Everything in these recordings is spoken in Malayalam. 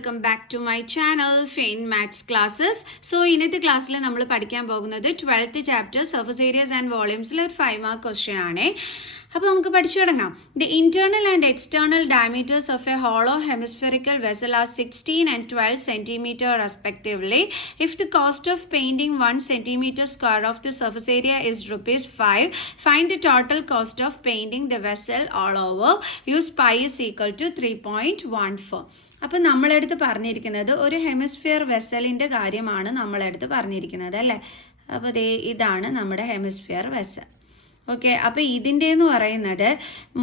Welcome back to my channel fine maths classes. So ഇന്നത്തെ ക്ലാസ്സിൽ നമ്മൾ പഠിക്കാൻ പോകുന്നത് 12th chapter surface areas and വോളിയൂംസിലെ ഒരു 5 മാർക്ക് ക്വസ്റ്റ്യൻ ആണ്. അപ്പോൾ നമുക്ക് പഠിച്ചു തുടങ്ങാം. The internal and external diameters of a hollow hemispherical vessel are 16 and 12 centimeter respectively. If the cost of painting 1 centimeter square of the surface area is ₹5, find the total cost of painting the vessel all over. Use pi is equal to 3.14. അപ്പം നമ്മളെടുത്ത് പറഞ്ഞിരിക്കുന്നത് ഒരു ഹെമിസ്ഫിയർ വെസലിൻ്റെ കാര്യമാണ് നമ്മളെടുത്ത് പറഞ്ഞിരിക്കുന്നത് അല്ലേ. അപ്പോൾ ഇതാണ് നമ്മുടെ ഹെമിസ്ഫിയർ വെസൽ. ഓക്കെ, അപ്പോൾ ഇതിൻ്റെ എന്ന് പറയുന്നത്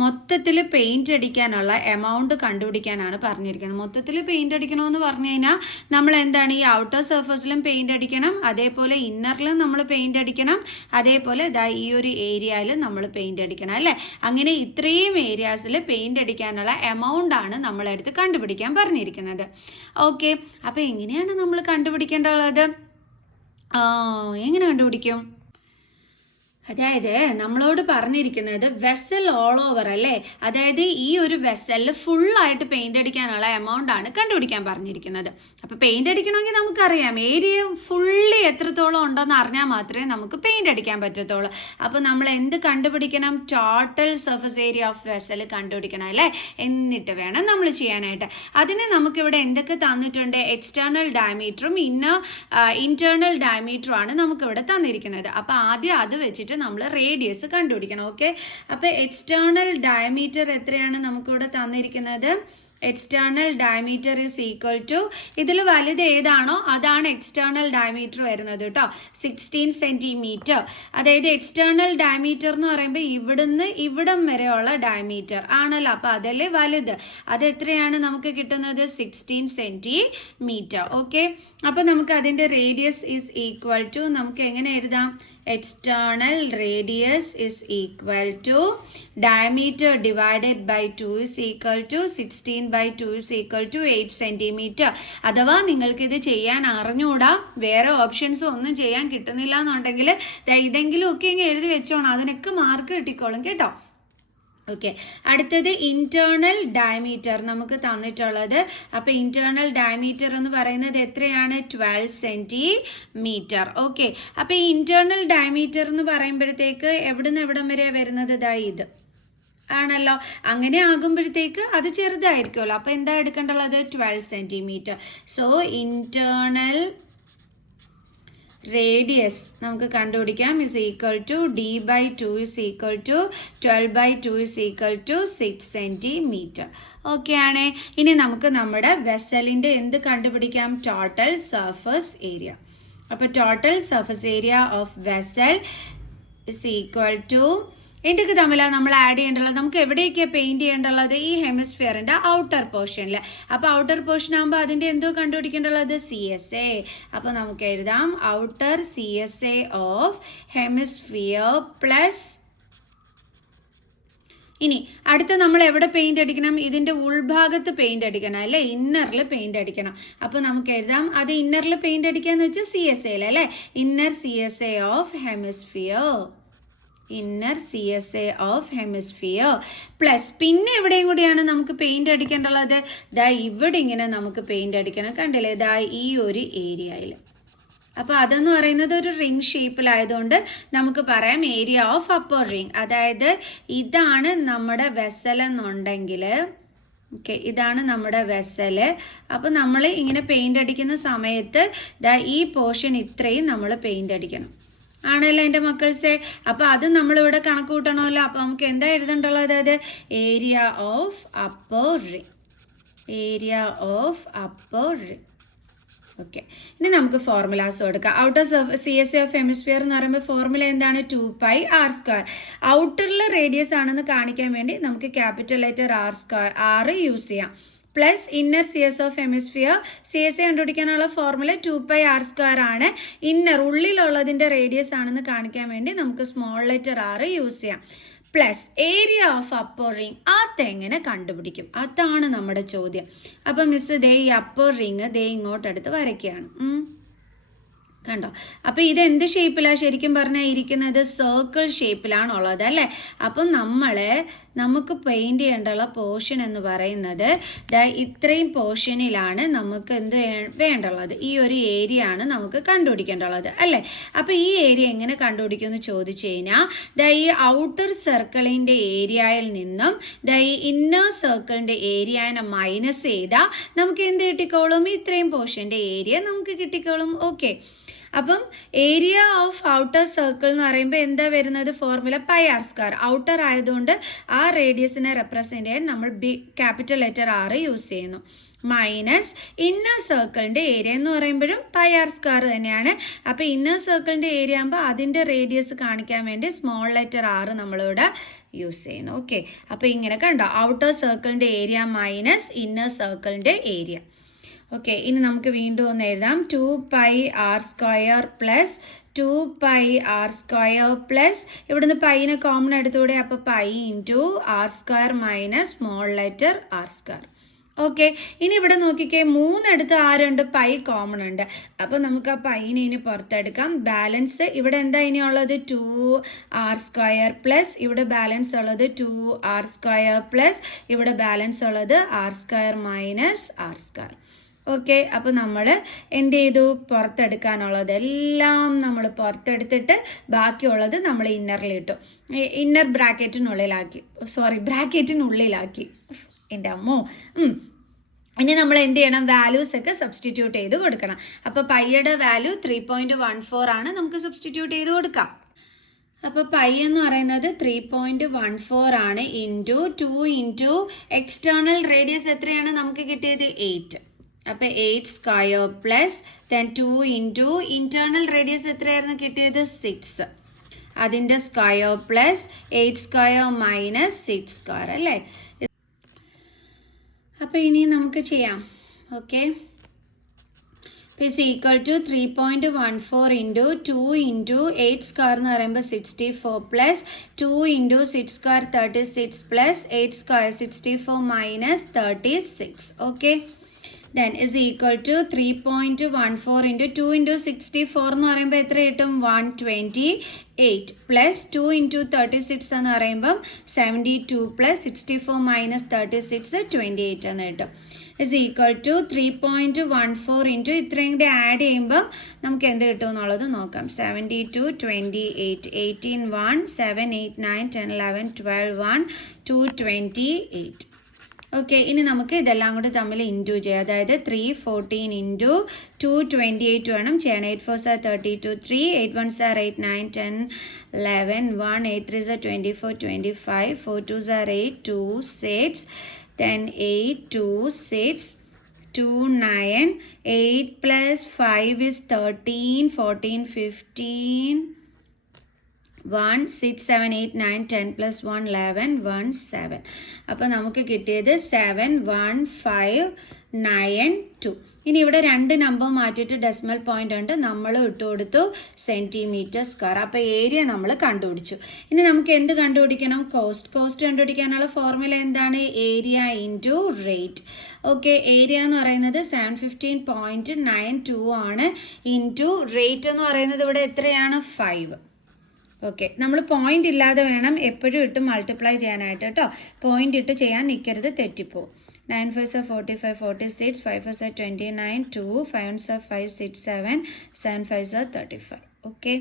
മൊത്തത്തിൽ പെയിൻറ്റ് അടിക്കാനുള്ള എമൗണ്ട് കണ്ടുപിടിക്കാനാണ് പറഞ്ഞിരിക്കുന്നത്. മൊത്തത്തിൽ പെയിൻറ്റ് അടിക്കണമെന്ന് പറഞ്ഞു കഴിഞ്ഞാൽ നമ്മൾ എന്താണ് ഈ ഔട്ടർ സർഫസിലും പെയിൻറ്റ് അടിക്കണം, അതേപോലെ ഇന്നറിലും നമ്മൾ പെയിൻറ്റ് അടിക്കണം, അതേപോലെ ഈ ഒരു ഏരിയയിൽ നമ്മൾ പെയിൻറ്റ് അടിക്കണം അല്ലേ. അങ്ങനെ ഇത്രയും ഏരിയാസിൽ പെയിൻറ്റ് അടിക്കാനുള്ള എമൗണ്ടാണ് നമ്മളെടുത്ത് കണ്ടുപിടിക്കാൻ പറഞ്ഞിരിക്കുന്നത്. ഓക്കെ, അപ്പോൾ എങ്ങനെയാണ് നമ്മൾ കണ്ടുപിടിക്കേണ്ടത്? എങ്ങനെ കണ്ടുപിടിക്കും? അതായത് നമ്മളോട് പറഞ്ഞിരിക്കുന്നത് വെസൽ ഓൾ ഓവർ അല്ലേ. അതായത് ഈ ഒരു വെസലിൽ ഫുള്ളായിട്ട് പെയിന്റ് അടിക്കാനുള്ള എമൗണ്ട് ആണ് കണ്ടുപിടിക്കാൻ പറഞ്ഞിരിക്കുന്നത്. അപ്പോൾ പെയിന്റ് അടിക്കണമെങ്കിൽ നമുക്കറിയാം ഏരിയ ഫുള്ളി എത്രത്തോളം ഉണ്ടെന്ന് അറിഞ്ഞാൽ മാത്രമേ നമുക്ക് പെയിന്റ് അടിക്കാൻ പറ്റത്തുള്ളൂ. അപ്പോൾ നമ്മൾ എന്ത് കണ്ടുപിടിക്കണം? Total surface area of vessel കണ്ടുപിടിക്കണം അല്ലേ. എന്നിട്ട് വേണം നമ്മൾ ചെയ്യാനായിട്ട്. അതിന് നമുക്കിവിടെ എന്തൊക്കെ തന്നിട്ടുണ്ട്? എക്സ്റ്റേണൽ ഡയമീറ്ററും ഇന്റേണൽ ഡയമീറ്ററും ആണ് നമുക്കിവിടെ തന്നിരിക്കുന്നത്. അപ്പോൾ ആദ്യം അത് വെച്ചിട്ട് നമ്മൾ റേഡിയസ് കണ്ടുപിടിക്കണം. ഓക്കെ, അപ്പോൾ എക്സ്റ്റേണൽ ഡയമീറ്റർ എത്രയാണ് നമുക്കിവിടെ തന്നിരിക്കുന്നത്? External diameter is equal to, ഇതിൽ വലുത് ഏതാണോ അതാണ് എക്സ്റ്റേണൽ ഡയമീറ്റർ വരുന്നത് കേട്ടോ, 16 സെന്റിമീറ്റർ. അതായത് എക്സ്റ്റേണൽ ഡയമീറ്റർ എന്ന് പറയുമ്പോൾ ഇവിടുന്ന് ഇവിടം വരെയുള്ള ഡയമീറ്റർ ആണല്ലോ. അപ്പോൾ അതല്ലേ വലുത്. അത് എത്രയാണ് നമുക്ക് കിട്ടുന്നത്? 16 സെന്റിമീറ്റർ. ഓക്കെ, അപ്പോൾ നമുക്ക് അതിൻ്റെ റേഡിയസ് ഈസ് ഈക്വൽ ടു, നമുക്ക് എങ്ങനെ എഴുതാം? External radius is equal to diameter divided by 2 is equal to 16 by 2 is equal to 8 centimeter. അഥവാ നിങ്ങൾക്ക് ഇത് ചെയ്യാൻ അറിഞ്ഞൂടാ, വേറെ ഓപ്ഷൻസ് ഒന്നും ചെയ്യാൻ കിട്ടുന്നില്ല എന്നുണ്ടെങ്കിൽ ഇതെങ്കിലും ഒക്കെ ഇങ്ങനെ എഴുതി വെച്ചോണം, അതിനൊക്കെ മാർക്ക് കിട്ടിക്കോളും കേട്ടോ. ഓക്കെ, അടുത്തത് ഇന്റേണൽ ഡയമീറ്റർ നമുക്ക് തന്നിട്ടുള്ളത്. അപ്പോൾ ഇന്റേണൽ ഡയമീറ്റർ എന്ന് പറയുന്നത് എത്രയാണ്? 12 സെന്റിമീറ്റർ. ഓക്കെ, അപ്പോൾ ഈ ഇന്റേണൽ ഡയമീറ്റർ എന്ന് പറയുമ്പോഴത്തേക്ക് എവിടുന്ന് എവിടം വരെയാണ് വരുന്നത്? ഇത് ആണല്ലോ. അങ്ങനെ ആകുമ്പോഴത്തേക്ക് അത് ചെറുതായിരിക്കുമല്ലോ. അപ്പോൾ എന്താ എടുക്കേണ്ടുള്ളത്? 12 സെന്റിമീറ്റർ. സോ ഇന്റേണൽ റേഡിയസ് നമുക്ക് കണ്ടുപിടിക്കാം is equal to D by 2 is equal to 12 by 2 is equal to 6 centimetre. Okay ആണ്. ഇനി നമുക്ക് നമ്മുടെ വെസലിൻ്റെ എന്ത് കണ്ടുപിടിക്കാം? Total surface area. അപ്പോൾ total surface area of vessel is equal to, എന്തൊക്കെ തമ്മിലാണ് നമ്മൾ ആഡ് ചെയ്യേണ്ടത്? നമുക്ക് എവിടെയൊക്കെയാണ് പെയിന്റ് ചെയ്യേണ്ടത്? ഈ ഹെമിസ്ഫിയറിന്റെ ഔട്ടർ പോർഷനിൽ. അപ്പോൾ ഔട്ടർ പോർഷൻ ആകുമ്പോൾ അതിന്റെ എന്തോ കണ്ടുപിടിക്കേണ്ടത്? CSA. അപ്പോൾ നമുക്ക് എഴുതാം outer CSA of hemisphere plus. ഇനി അടുത്ത നമ്മൾ എവിടെ പെയിന്റ് അടിക്കണം? ഇതിന്റെ ഉൾഭാഗത്ത് പെയിന്റ് അടിക്കണം അല്ലേ, ഇന്നറിൽ പെയിന്റ് അടിക്കണം. അപ്പോൾ നമുക്ക് എഴുതാം അത് ഇന്നറിൽ പെയിന്റ് അടിക്കാന്ന് വെച്ചാൽ CSA അല്ലേ. Inner CSA of hemisphere, inner CSA of hemisphere plus പിന്നെ എവിടെയും കൂടിയാണ് നമുക്ക് പെയിന്റ് അടിക്കേണ്ടുള്ളത്? ഇവിടെ ഇങ്ങനെ നമുക്ക് പെയിന്റ് അടിക്കണം, കണ്ടില്ലേ, ഈ ഒരു ഏരിയയിൽ. അപ്പോൾ അതെന്ന് പറയുന്നത് ഒരു റിംഗ് ഷേപ്പിലായതുകൊണ്ട് നമുക്ക് പറയാം ഏരിയ ഓഫ് അപ്പർ റിംഗ്. അതായത് ഇതാണ് നമ്മുടെ വെസൽ എന്നുണ്ടെങ്കിൽ, ഓക്കെ, ഇതാണ് നമ്മുടെ വെസല്. അപ്പോൾ നമ്മൾ ഇങ്ങനെ പെയിന്റ് അടിക്കുന്ന സമയത്ത് ഈ പോർഷൻ ഇത്രയും നമ്മൾ പെയിന്റ് അടിക്കണം ആണല്ലോ എൻ്റെ മക്കൾസെ. അപ്പോൾ അത് നമ്മളിവിടെ കണക്ക് കൂട്ടണമല്ലോ. അപ്പോൾ നമുക്ക് എന്താ എഴുതേണ്ടുള്ളത്? അത് area of upper ring, area of upper ring. Okay, ഇനി നമുക്ക് ഫോർമുലാസ് കൊടുക്കാം. ഔട്ടർ CSA ഓഫ് ഹെമിസ്ഫിയർ എന്ന് പറയുമ്പോൾ ഫോർമുല എന്താണ്? 2πr². ഔട്ടറിൽ റേഡിയസ് ആണെന്ന് കാണിക്കാൻ വേണ്ടി നമുക്ക് ക്യാപിറ്റൽ ലെറ്റർ R യൂസ് ചെയ്യാം. Plus inner CS of hemisphere, CSA കണ്ടുപിടിക്കാനുള്ള ഫോർമുല 2πr² ആണ്. ഇന്നർ ഉള്ളിലുള്ളതിൻ്റെ റേഡിയസ് ആണെന്ന് കാണിക്കാൻ വേണ്ടി നമുക്ക് സ്മോൾ ലെറ്റർ R യൂസ് ചെയ്യാം. Plus area of upper ring, അതെങ്ങനെ കണ്ടുപിടിക്കും? അതാണ് നമ്മുടെ ചോദ്യം. അപ്പം മിസ് ഈ അപ്പർ റിംഗ് ഇങ്ങോട്ടെടുത്ത് വരയ്ക്കുകയാണ്. കണ്ടോ? അപ്പോൾ ഇത് എന്ത് ഷേപ്പിലാണ് ശരിക്കും പറഞ്ഞാൽ ഇരിക്കുന്നത്? സർക്കിൾ ഷേപ്പിലാണുള്ളത് അല്ലേ. അപ്പം നമുക്ക് പെയിൻറ് ചെയ്യേണ്ടുള്ള പോർഷൻ എന്ന് പറയുന്നത് ഇത്രയും പോർഷനിലാണ് നമുക്ക് എന്ത് വേണ്ടുള്ളത്, ഈ ഒരു ഏരിയ ആണ് നമുക്ക് കണ്ടുപിടിക്കേണ്ടുള്ളത് അല്ലേ. അപ്പോൾ ഈ ഏരിയ എങ്ങനെ കണ്ടുപിടിക്കുമെന്ന് ചോദിച്ചു കഴിഞ്ഞാൽ ഈ ഔട്ടർ സർക്കിളിൻ്റെ ഏരിയയിൽ നിന്നും ഈ ഇന്നർ സർക്കിളിൻ്റെ ഏരിയനെ മൈനസ് ചെയ്താൽ നമുക്ക് എന്ത് കിട്ടിക്കോളും, ഇത്രയും പോർഷൻ്റെ ഏരിയ നമുക്ക് കിട്ടിക്കോളും. ഓക്കെ, അപ്പം ഏരിയ ഓഫ് ഔട്ടർ സർക്കിൾ എന്ന് പറയുമ്പോൾ എന്താ വരുന്നത്, formula pi R square. Outer ആയതുകൊണ്ട് ആ റേഡിയസിനെ റെപ്രസെൻറ്റ് ചെയ്യാൻ നമ്മൾ ക്യാപിറ്റൽ ലെറ്റർ ആർ യൂസ് ചെയ്യുന്നു. മൈനസ് ഇന്നർ സർക്കിളിൻ്റെ ഏരിയ എന്ന് പറയുമ്പോഴും പൈ ആർ സ്ക്വയർ തന്നെയാണ്. അപ്പോൾ ഇന്നർ സർക്കിളിൻ്റെ ഏരിയ ആകുമ്പോൾ അതിൻ്റെ റേഡിയസ് കാണിക്കാൻ വേണ്ടി സ്മോൾ ലെറ്റർ ആർ നമ്മളിവിടെ യൂസ് ചെയ്യുന്നു. ഓക്കെ, അപ്പോൾ ഇങ്ങനെ കണ്ടോ, ഔട്ടർ സർക്കിളിൻ്റെ ഏരിയ മൈനസ് ഇന്നർ സർക്കിളിൻ്റെ ഏരിയ. ഓക്കെ, ഇനി നമുക്ക് വീണ്ടും ഒന്ന് എഴുതാം. 2πr² പ്ലസ് 2πr² പ്ലസ് ഇവിടുന്ന് പൈനെ കോമൺ എടുത്തൂടെ, അപ്പോൾ pi into r² minus small letter r². Okay, ഇനി ഇവിടെ നോക്കിക്കേ, 3 എടുത്ത് ആരുണ്ട്, പൈ കോമൺ ഉണ്ട്. അപ്പോൾ നമുക്ക് ആ പൈനെ ഇനി പുറത്തെടുക്കാം. ബാലൻസ് ഇവിടെ എന്താ ഇനി ഉള്ളത്, 2r² പ്ലസ് ഇവിടെ ബാലൻസ് ഉള്ളത് 2r² പ്ലസ് ഇവിടെ ബാലൻസ് ഉള്ളത് r² മൈനസ് r². ഓക്കെ, അപ്പോൾ നമ്മൾ എന്ത് ചെയ്തു, പുറത്തെടുക്കാനുള്ളതെല്ലാം നമ്മൾ പുറത്തെടുത്തിട്ട് ബാക്കിയുള്ളത് നമ്മൾ ഇന്നറിലിട്ടു, ഇന്നർ ബ്രാക്കറ്റിനുള്ളിലാക്കി. എൻ്റെ അമ്മോ. ഇനി നമ്മൾ എന്ത് ചെയ്യണം, വാല്യൂസ് ഒക്കെ സബ്സ്റ്റിറ്റ്യൂട്ട് ചെയ്ത് കൊടുക്കണം. അപ്പോൾ പൈയുടെ വാല്യൂ 3.14 ആണ്, നമുക്ക് സബ്സ്റ്റിറ്റ്യൂട്ട് ചെയ്ത് കൊടുക്കാം. അപ്പോൾ പൈ എന്ന് പറയുന്നത് 3.14 ആണ്, ഇൻറ്റു 2 ഇൻറ്റു എക്സ്റ്റേണൽ റേഡിയസ് എത്രയാണ് നമുക്ക് കിട്ടിയത്, 8. അപ്പോൾ 8² പ്ലസ് 2 ഇൻറ്റു ഇൻറ്റേർണൽ റേഡിയസ് എത്രയായിരുന്നു കിട്ടിയത്, 6. അതിൻ്റെ സ്ക്വയർ പ്ലസ് 8² മൈനസ് 6² അല്ലേ. അപ്പോൾ ഇനി നമുക്ക് ചെയ്യാം. Okay, is equal to 3.14 into 2 into 8² എന്ന് പറയുമ്പോൾ 64 plus 2 into 6² 36 plus 8² 64 minus 36. Okay, then is equal to 3.14 into 2 into 64 എന്ന് പറയുമ്പോൾ എത്ര കിട്ടും, 128 plus 2 into 36 എന്ന് പറയുമ്പം 72 plus 64 minus 36 28 എന്ന് കിട്ടും. is equal to 3.14 into ഇത്രയും കൂടി ആഡ് ചെയ്യുമ്പോൾ നമുക്ക് എന്ത് കിട്ടും എന്നുള്ളത് നോക്കാം. 72 28 18 1 7 8 9 10 11 12 1 228. ഓക്കെ, ഇനി നമുക്ക് ഇതെല്ലാം കൂടി തമ്മിൽ ഇൻറ്റു ചെയ്യാം. അതായത് 314 ഇൻറ്റു 228 വേണം ചെയ്യാൻ. 8 4s are 32 3 8 1s are 8 9 10 11 1 8 3s are 24 25 4 2s are 8 2 6 10 8 2 6 2 9 8 plus 5 is 13 14 15 1 6 7 8 9 10 plus 1 11 1 7. അപ്പോൾ നമുക്ക് കിട്ടിയത് 7 1 5 9 2. ഇനി ഇവിടെ 2 നമ്പർ മാറ്റിയിട്ട് ഡെസിമൽ പോയിന്റ് ഉണ്ട്, നമ്മൾ ഇട്ട് കൊടുത്തു സെൻറ്റിമീറ്റർ സ്ക്വയർ. അപ്പോൾ ഏരിയ നമ്മൾ കണ്ടുപിടിച്ചു. ഇനി നമുക്ക് എന്ത് കണ്ടുപിടിക്കണം, കോസ്റ്റ് കണ്ടുപിടിക്കാനുള്ള ഫോർമുല എന്താണ്, area into rate. Okay, area എന്ന് പറയുന്നത് 715.92 ആണ്, ഇൻറ്റു റേറ്റ് എന്ന് പറയുന്നത് ഇവിടെ എത്രയാണ്, 5. ഓക്കെ, നമ്മൾ പോയിന്റ് ഇല്ലാതെ വേണം എപ്പോഴും ഇട്ട് മൾട്ടിപ്ലൈ ചെയ്യാനായിട്ട് കേട്ടോ. പോയിന്റ് ഇട്ട് ചെയ്യാൻ നിൽക്കരുത്, തെറ്റിപ്പോവും. 9 5s are 45 46 5 5s are 29 2 5 1s are 5 6 7 7 5s are 35. Okay,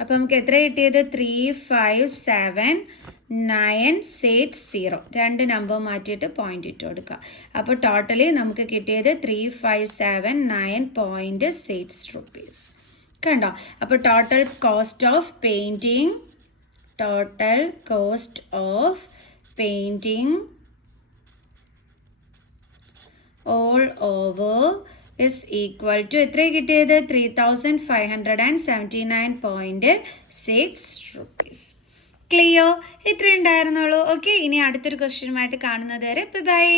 അപ്പോൾ നമുക്ക് എത്ര കിട്ടിയത്, 3 5 7 9 6 0. 2 നമ്പർ മാറ്റിയിട്ട് പോയിന്റ് ഇട്ട് കൊടുക്കുക. അപ്പോൾ ടോട്ടലി നമുക്ക് കിട്ടിയത് 3579.6 rupees. കണ്ടോ, അപ്പോൾ total cost of painting all over is equal to എത്ര കിട്ടിയത്, 3579.6 rupees. ക്ലിയർ, ഇത്ര ഉണ്ടായിരുന്നുള്ളൂ. ഓക്കെ, ഇനി അടുത്തൊരു ക്വസ്റ്റ്യനുമായിട്ട് കാണുന്നത് വരെ ബൈ.